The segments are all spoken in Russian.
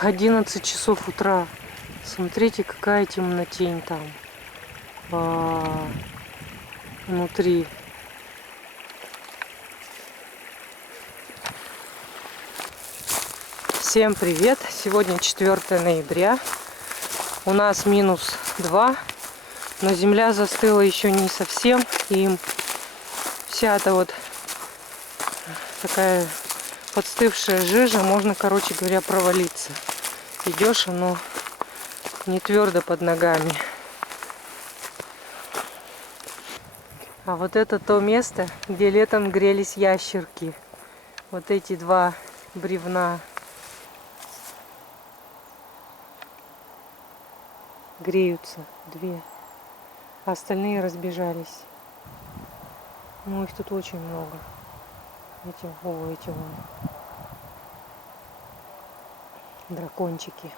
11 часов утра. Смотрите, какая темнотень там внутри. Всем привет! Сегодня 4 ноября. У нас -2, но земля застыла еще не совсем. И вся эта вот такая подстывшая жижа, можно, короче говоря, провалиться. Идешь, оно не твердо под ногами. А вот это то место, где летом грелись ящерки. Вот эти два бревна. Греются две, а остальные разбежались. Ну, их тут очень много. Эти вон дракончики.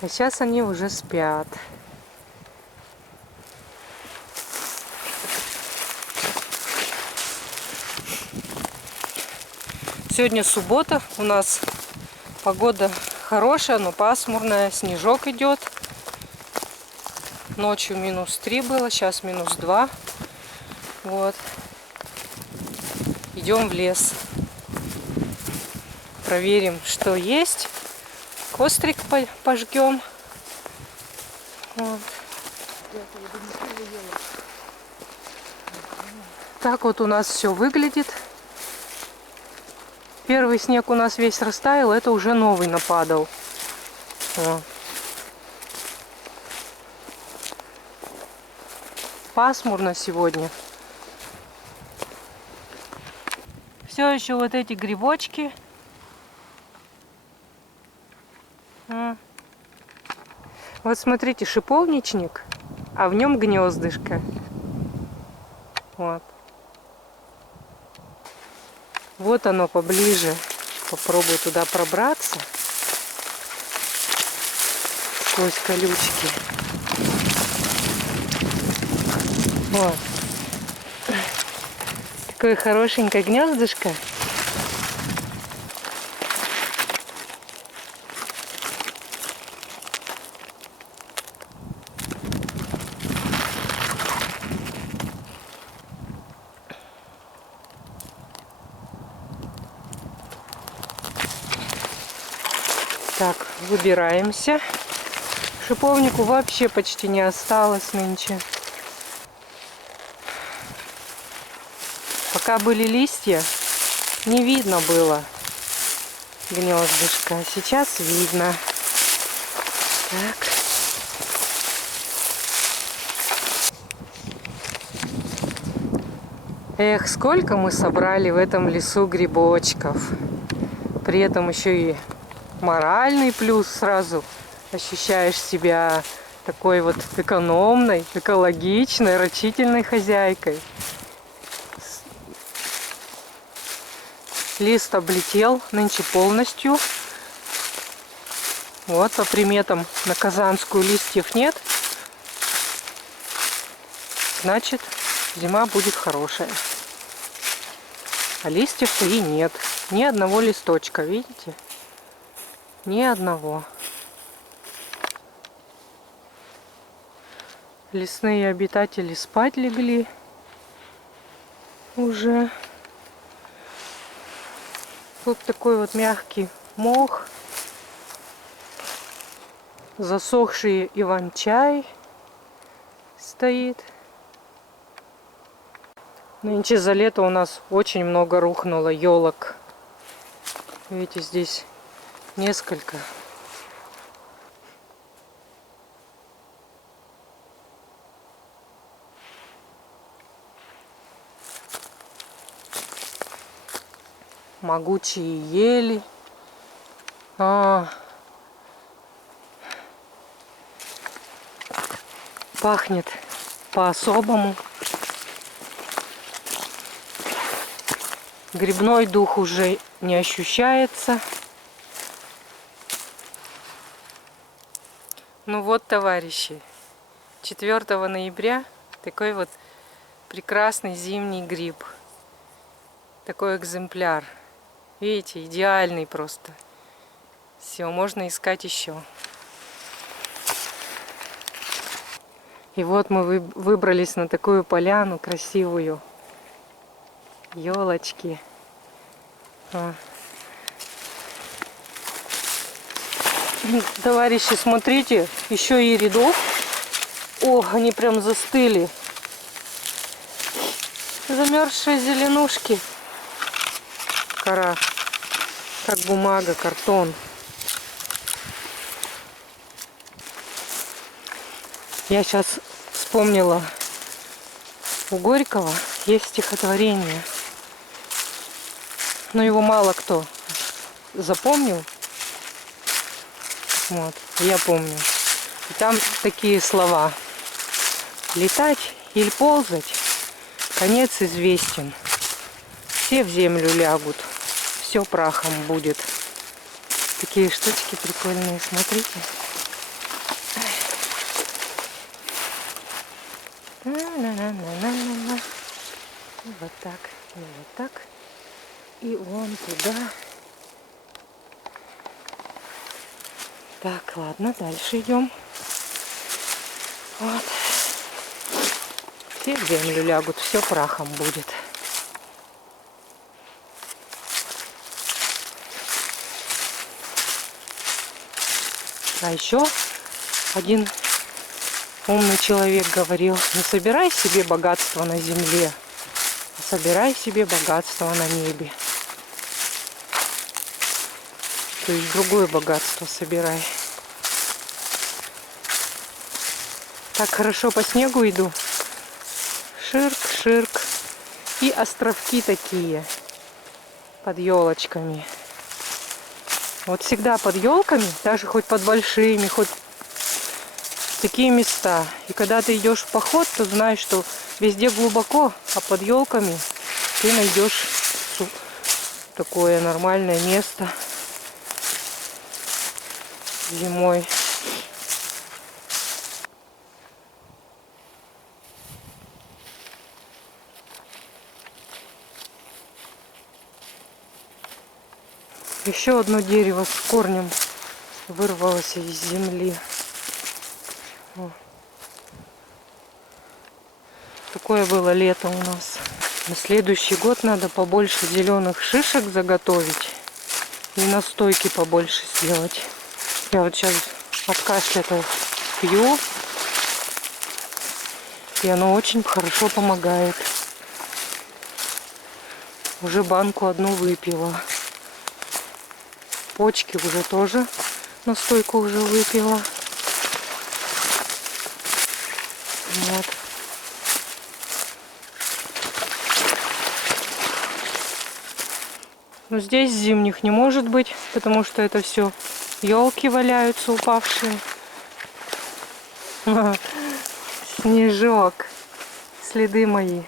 А сейчас они уже спят. Сегодня суббота, у нас погода хорошая, но пасмурная, снежок идет. Ночью -3 было, сейчас -2. Вот. Идем в лес. Проверим, что есть. Кострик пожгем. Вот. Так вот у нас все выглядит. Первый снег у нас весь растаял, это уже новый нападал. О. Пасмурно сегодня. Все еще вот эти грибочки. Вот смотрите, шиповничник, а в нем гнездышко. Вот. Вот оно поближе. Попробую туда пробраться. Сквозь колючки. Вот. Такое хорошенькое гнездышко. Так, выбираемся. Шиповнику вообще почти не осталось нынче. Пока были листья, не видно было гнездышко. Сейчас видно. Так. Эх, сколько мы собрали в этом лесу грибочков. При этом еще и моральный плюс сразу. Ощущаешь себя такой вот экономной, экологичной, рачительной хозяйкой. Лист облетел нынче полностью. Вот по приметам на Казанскую листьев нет. Значит, зима будет хорошая. А листьев-то и нет. Ни одного листочка, видите? Ни одного. Лесные обитатели спать легли уже. Тут такой вот мягкий мох. Засохший иван-чай стоит. Нынче за лето у нас очень много рухнуло елок. Видите, здесь несколько. Могучие ели. Пахнет по-особому. Грибной дух уже не ощущается. Ну вот, товарищи, 4 ноября такой вот прекрасный зимний гриб. Такой экземпляр. Видите, идеальный просто. Все, можно искать еще. И вот мы выбрались на такую поляну красивую. Елочки. Товарищи, смотрите, еще и рядов. О, они прям застыли. Замерзшие зеленушки. Кора. Как бумага, картон. Я сейчас вспомнила, у Горького есть стихотворение. Но его мало кто запомнил. Вот, я помню. И там такие слова. Летать или ползать, конец известен. Все в землю лягут, все прахом будет. Такие штучки прикольные, смотрите. На-на-на-на-на-на. И вот так, и вот так. И вон туда. Так, ладно, дальше идем. Вот. Все в землю лягут, все прахом будет. А еще один умный человек говорил: не собирай себе богатство на земле, а собирай себе богатство на небе. То есть другое богатство собирай. Так хорошо по снегу иду. Ширк, ширк. И островки такие под елочками. Вот всегда под елками, даже хоть под большими, хоть такие места. И когда ты идешь в поход, то знаешь, что везде глубоко, а под елками ты найдешь такое нормальное место зимой. Еще одно дерево с корнем вырвалось из земли. О. Такое было лето у нас. На следующий год надо побольше зеленых шишек заготовить и настойки побольше сделать. Я вот сейчас от кашля-то пью, и оно очень хорошо помогает. Уже банку одну выпила. Почки уже тоже настойку уже выпила. Вот. Но здесь зимних не может быть, потому что это все елки валяются упавшие. Снежок. Следы мои.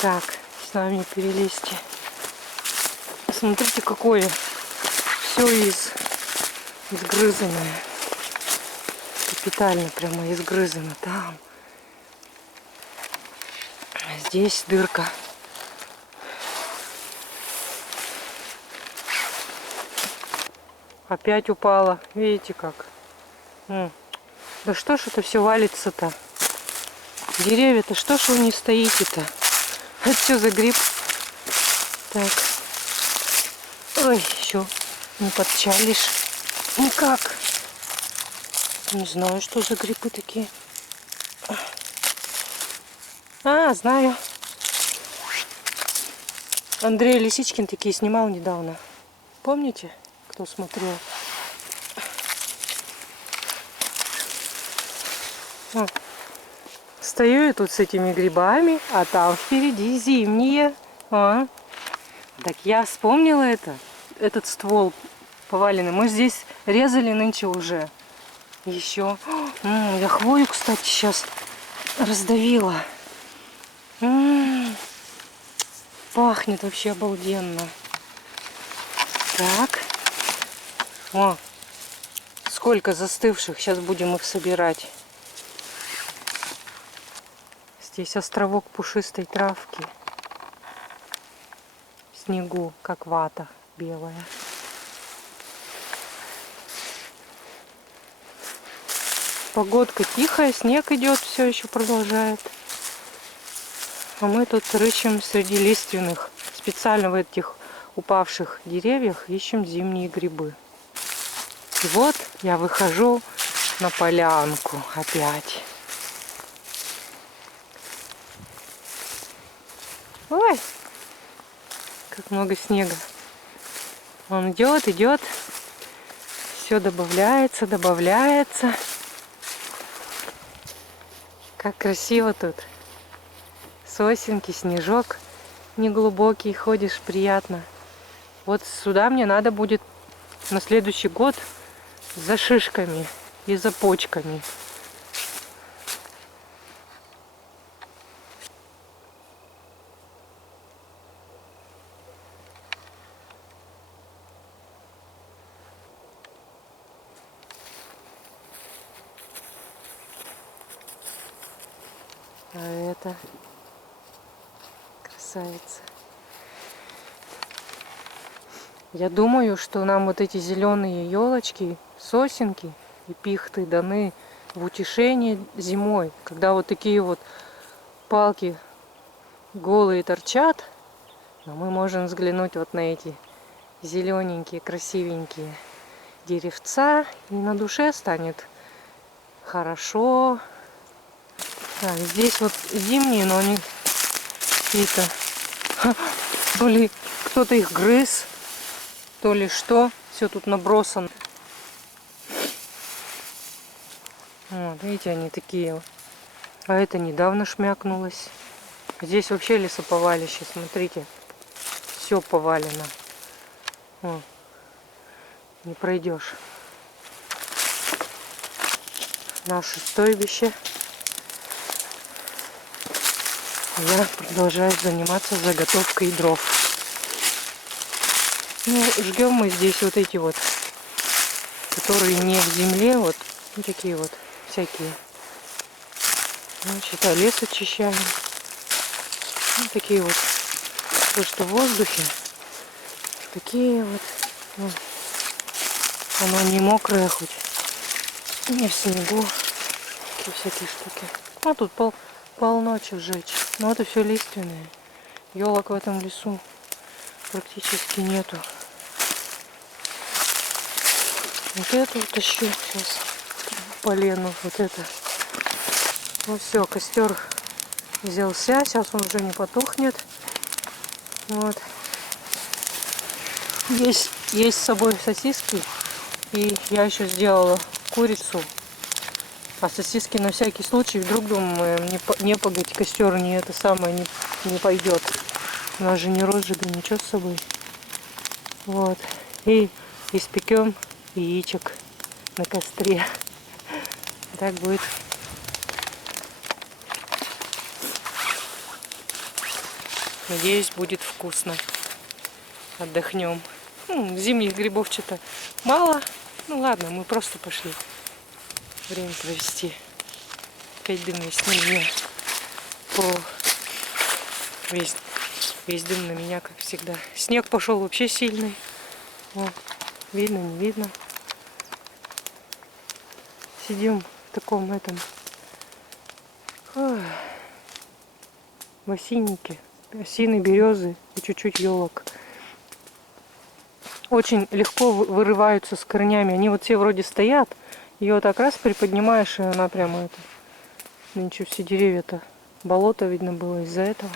Так, с нами перелезьте. Смотрите, какое все изгрызанное. Капитально прямо изгрызано. Там. Здесь дырка. Опять упала. Видите как? Да что ж это все валится-то? Деревья-то что ж вы не стоите-то? Это что за гриб? Так. Ой, еще не подчалишь. Никак. Не знаю, что за грибы такие. А, знаю. Андрей Лисичкин такие снимал недавно. Помните, кто смотрел? Стою я тут с этими грибами, а там впереди зимние. Так я вспомнила этот ствол поваленный. Мы здесь резали нынче уже. Еще. Я хвою, кстати, сейчас раздавила. Пахнет вообще обалденно. Так. О, сколько застывших. Сейчас будем их собирать. Здесь островок пушистой травки. снегу, как вата белая. Погодка тихая, снег идет, все еще продолжает. А мы тут рыщем среди лиственных, специально в этих упавших деревьях ищем зимние грибы. И вот я выхожу на полянку опять. Ой, как много снега. Он идет, идет. Все добавляется, добавляется. Как красиво тут. Сосенки, снежок неглубокий, ходишь приятно. Вот сюда мне надо будет на следующий год за шишками и за почками. А это красавица. Я думаю, что нам вот эти зеленые елочки, сосенки и пихты даны в утешение зимой, когда вот такие вот палки голые торчат, а мы можем взглянуть вот на эти зелененькие, красивенькие деревца, и на душе станет хорошо. Так, здесь вот зимние, но они какие-то, то ли кто-то их грыз, то ли что. Все тут набросано. Вот, видите, они такие вот. А это недавно шмякнулось. Здесь вообще лесоповалище, смотрите. Все повалено. О, не пройдешь. Наше стойбище. Я продолжаю заниматься заготовкой дров. Ну, жгем мы здесь вот эти вот, которые не в земле, вот такие вот всякие. Значит, а лес очищаем. Вот такие вот, то, что в воздухе. Такие вот. Ну, оно не мокрое хоть, не в снегу. Такие всякие штуки. А тут полночи сжечь. Но это все лиственное. Елок в этом лесу практически нету. Вот это утащу сейчас. Полену вот это. Ну все, костер взялся. Сейчас он уже не потухнет. Вот. Есть с собой сосиски. И я еще сделала курицу. А сосиски на всякий случай, вдруг, думаю, не погреть костер, не это самое, не пойдет. У нас же не розжига, ничего с собой. Вот. И испекем яичек на костре. Так будет. Надеюсь, будет вкусно. Отдохнем. Зимних грибов что-то мало. Ну ладно, мы просто пошли время провести. Опять дым весь на меня. Весь дым на меня, как всегда. Снег пошел вообще сильный. Вот. Видно, не видно. Сидим в таком этом в осиннике. Осины, березы и чуть-чуть елок. Очень легко вырываются с корнями. Они вот все вроде стоят. Ее так раз приподнимаешь, и она прямо это. Ничего, все деревья-то. Болото видно было из-за этого.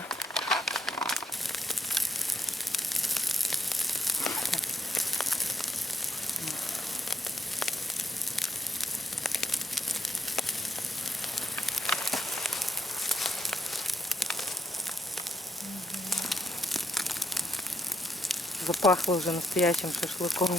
Запахло уже настоящим шашлыком.